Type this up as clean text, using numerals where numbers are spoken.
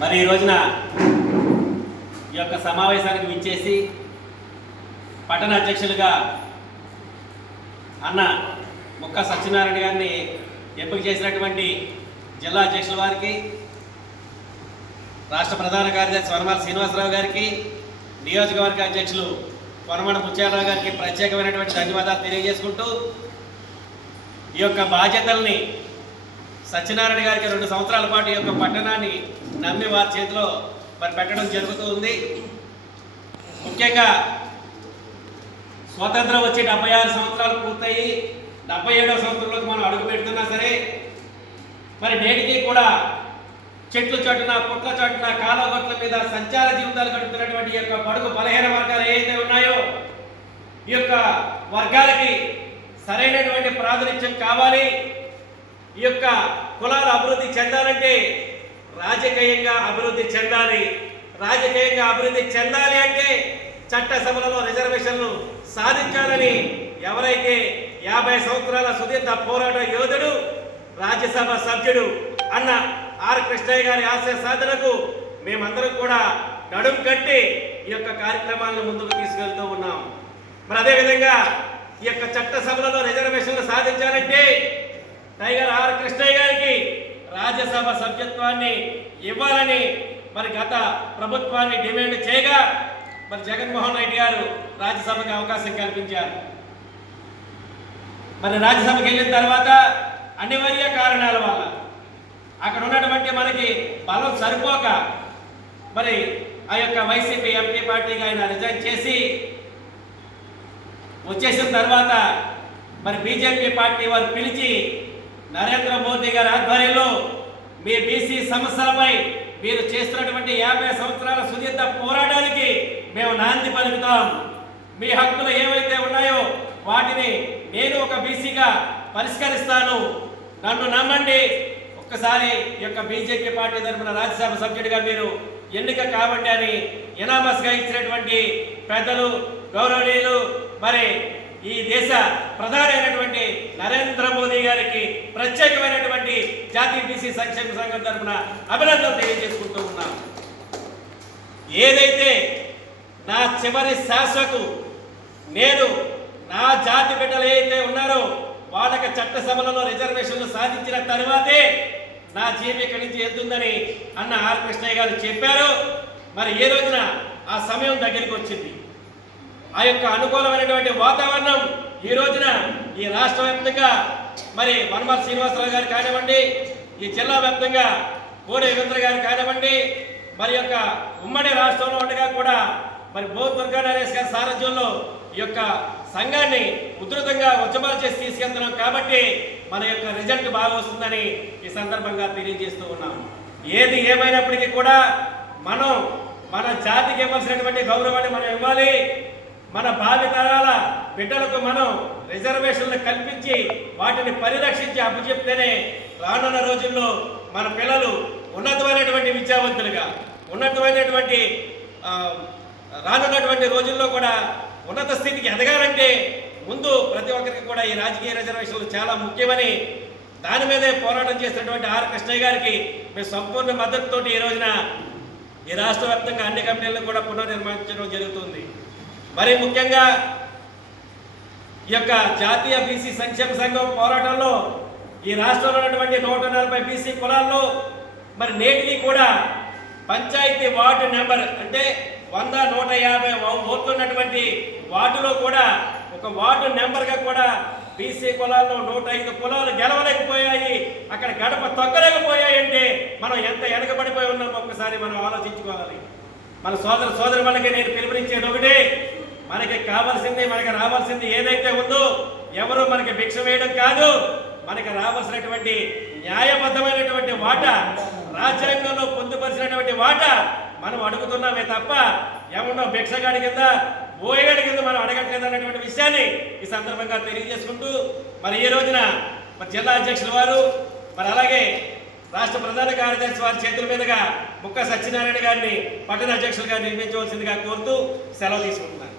మరి ఈ రోజున ఈ యొక్క సమావేశానికి విచ్చేసి పట్టణ అధ్యక్షులుగా అన్న ముక్క సత్యనారాయణ గారిని ఎంపిక చేసినటువంటి జిల్లా అధ్యక్షుల వారికి, రాష్ట్ర ప్రధాన కార్యదర్శి వనమాల శ్రీనివాసరావు గారికి, నియోజకవర్గ అధ్యక్షులు కొనమడ ముత్యాలరావు గారికి ప్రత్యేకమైనటువంటి ధన్యవాదాలు తెలియజేసుకుంటూ, ఈ యొక్క బాధ్యతల్ని సత్యనారాయణ గారికి 2 సంవత్సరాల పాటు ఈ యొక్క పట్టణాన్ని నమ్మి వారి చేతిలో మరి పెట్టడం జరుగుతూ ఉంది. ముఖ్యంగా స్వాతంత్రం వచ్చి 76 సంవత్సరాలు పూర్తయి 77వ సంవత్సరంలోకి మనం అడుగు పెడుతున్నా సరే, మరి నేటికి కూడా చెట్లు చాటున, పుట్ల చాటున, కాలగొట్ల మీద సంచార జీవితాలు గడుపుతున్నటువంటి ఈ యొక్క బడుగు బలహీన వర్గాలు ఏవైతే ఉన్నాయో, ఈ యొక్క వర్గాలకి సరైనటువంటి ప్రాతినిధ్యం కావాలి. ఈ యొక్క కులాలు అభివృద్ధి చెందాలంటే రాజకీయంగా అభివృద్ధి చెందాలి. రాజకీయంగా అభివృద్ధి చెందాలి అంటే చట్టసభలలో రిజర్వేషన్లు సాధించాలని ఎవరైతే 50 సంవత్సరాల సుదీర్ఘ పోరాట యోధుడు, రాజ్యసభ సభ్యుడు అన్న ఆర్ కృష్ణయ్య గారి ఆశయ సాధనకు మేమందరం కూడా నడుం కట్టి ఈ యొక్క కార్యక్రమాలను ముందుకు తీసుకెళ్తూ ఉన్నాం. మరి అదేవిధంగా ఈ యొక్క చట్టసభలలో రిజర్వేషన్లు సాధించాలంటే టైగర్ ఆర్ కృష్ణయ్య గారికి రాజ్యసభ సభ్యత్వాన్ని ఇవ్వాలని మరి గత ప్రభుత్వాన్ని డిమాండ్ చేయగా మరి జగన్మోహన్ రెడ్డి గారు రాజ్యసభకి అవకాశం కల్పించారు. మరి రాజ్యసభకి వెళ్ళిన తర్వాత అనివార్య కారణాల వల్ల అక్కడ ఉన్నటువంటి మనకి బలం సరిపోక మరి ఆ యొక్క వైసీపీ ఎంపీ పార్టీకి ఆయన రిజైన్ చేసి వచ్చేసిన తర్వాత మరి బీజేపీ పార్టీ వారు పిలిచి నరేంద్ర మోదీ గారి ఆధ్వర్యంలో మీ బీసీ సమస్యలపై మీరు చేస్తున్నటువంటి 50 సంవత్సరాల సుదీర్ఘ పోరాటానికి మేము నాంది పలుకుతాం. మీ హక్కులు ఏవైతే ఉన్నాయో వాటిని నేను ఒక బీసీగా పరిష్కరిస్తాను, నన్ను నమ్మండి, ఒక్కసారి ఈ యొక్క బీజేపీ పార్టీ తరఫున రాజ్యసభ సభ్యుడిగా మీరు ఎన్నిక కావండి అని ఎనామస్గా ఇచ్చినటువంటి పెద్దలు, గౌరవనీయులు, మరి ఈ దేశ ప్రధాని అయినటువంటి నరేంద్ర మోదీ గారికి ప్రత్యేకమైనటువంటి జాతీయ బీసీ సంక్షేమ సంఘం తరఫున అభినందనలు తెలియజేసుకుంటూ ఉన్నాం. ఏదైతే నా చివరి శ్వాసకు నేను నా జాతి బిడ్డలు ఏదైతే ఉన్నారో వాళ్ళకి చట్టసభలలో రిజర్వేషన్లు సాధించిన తర్వాతే నా జీవి ఇక్కడి నుంచి వెళ్తుందని అన్న ఆర్ కృష్ణయ్య గారు చెప్పారు. మరి ఏ రోజున ఆ సమయం దగ్గరికి వచ్చింది. ఆ యొక్క అనుకూలమైనటువంటి వాతావరణం ఈ రోజున ఈ రాష్ట్ర వ్యాప్తంగా మరి వనమాల శ్రీనివాసరావు గారు కానివ్వండి, ఈ జిల్లా వ్యాప్తంగా కోడి యుగంధర్ గారు కానివ్వండి, మరి యొక్క ఉమ్మడి రాష్ట్రంలో ఉండగా కూడా మరి బోధ్ దుర్గా నరేష్ గారి సారథ్యంలో ఈ యొక్క సంఘాన్ని ఉధృతంగా ఉద్యమాలు చేసి తీసుకెళ్తున్నాం. కాబట్టి మన యొక్క రిజల్ట్ బాగా వస్తుందని ఈ సందర్భంగా తెలియజేస్తూ ఉన్నాం. ఏది ఏమైనప్పటికీ కూడా మనం మన జాతికి ఇవ్వాల్సినటువంటి గౌరవాన్ని మనం ఇవ్వాలి. మన భావితరాల బిడ్డలకు మనం రిజర్వేషన్లు కల్పించి వాటిని పరిరక్షించి అప్పచెప్తేనే రానున్న రోజుల్లో మన పిల్లలు ఉన్నతమైనటువంటి విద్యావంతులుగా, ఉన్నతమైనటువంటి రానున్నటువంటి రోజుల్లో కూడా ఉన్నత స్థితికి ఎదగాలంటే ముందు ప్రతి ఒక్కరికి కూడా ఈ రాజకీయ రిజర్వేషన్లు చాలా ముఖ్యమని దాని మీదే పోరాటం చేసినటువంటి ఆర్ కృష్ణయ్య గారికి మేము సంపూర్ణ మద్దతుతోటి ఈ రోజున ఈ రాష్ట్ర వ్యాప్తంగా అన్ని కమిటీలను కూడా పునర్నిర్మించడం జరుగుతుంది. మరి ముఖ్యంగా ఈ యొక్క జాతీయ బీసీ సంక్షేమ సంఘం పోరాటంలో ఈ రాష్ట్రంలో ఉన్నటువంటి 140 బీసీ కులాల్లో మరి నేటికి కూడా పంచాయతీ వార్డు నెంబర్ అంటే 100, 150 ఓట్లు ఉన్నటువంటి వార్డులో కూడా ఒక వార్డు నెంబర్గా కూడా బీసీ కులాల్లో 105 కులాలు గెలవలేకపోయాయి, అక్కడ గడప తొక్కలేకపోయాయి అంటే మనం ఎంత వెనకబడిపోయి ఉన్నామో ఒక్కసారి మనం ఆలోచించుకోవాలి. మన సోదరు మనకి నేను పిలుపునిచ్చేది ఒకటి, మనకి కావాల్సింది, మనకి రావాల్సింది ఏదైతే ఉందో ఎవరు మనకి భిక్ష వేయడం కాదు, మనకి రావాల్సినటువంటి న్యాయబద్ధమైనటువంటి వాటా, రాజ్యాంగంలో పొందుపరిచినటువంటి వాటా మనం అడుగుతున్నామే తప్ప ఎవరినో భిక్షగాడి కింద, బోయగాడి కింద మనం అడగట్లేదు అన్నటువంటి విషయాన్ని ఈ సందర్భంగా తెలియజేసుకుంటూ మరి ఈ రోజున మరి జిల్లా అధ్యక్షుల వారు మరి అలాగే రాష్ట్ర ప్రధాన కార్యదర్శి వారి చేతుల మీదుగా ముక్క సత్యనారాయణ గారిని పట్టణ అధ్యక్షులుగా నిర్మించవలసిందిగా కోరుతూ సెలవు తీసుకుంటున్నాను.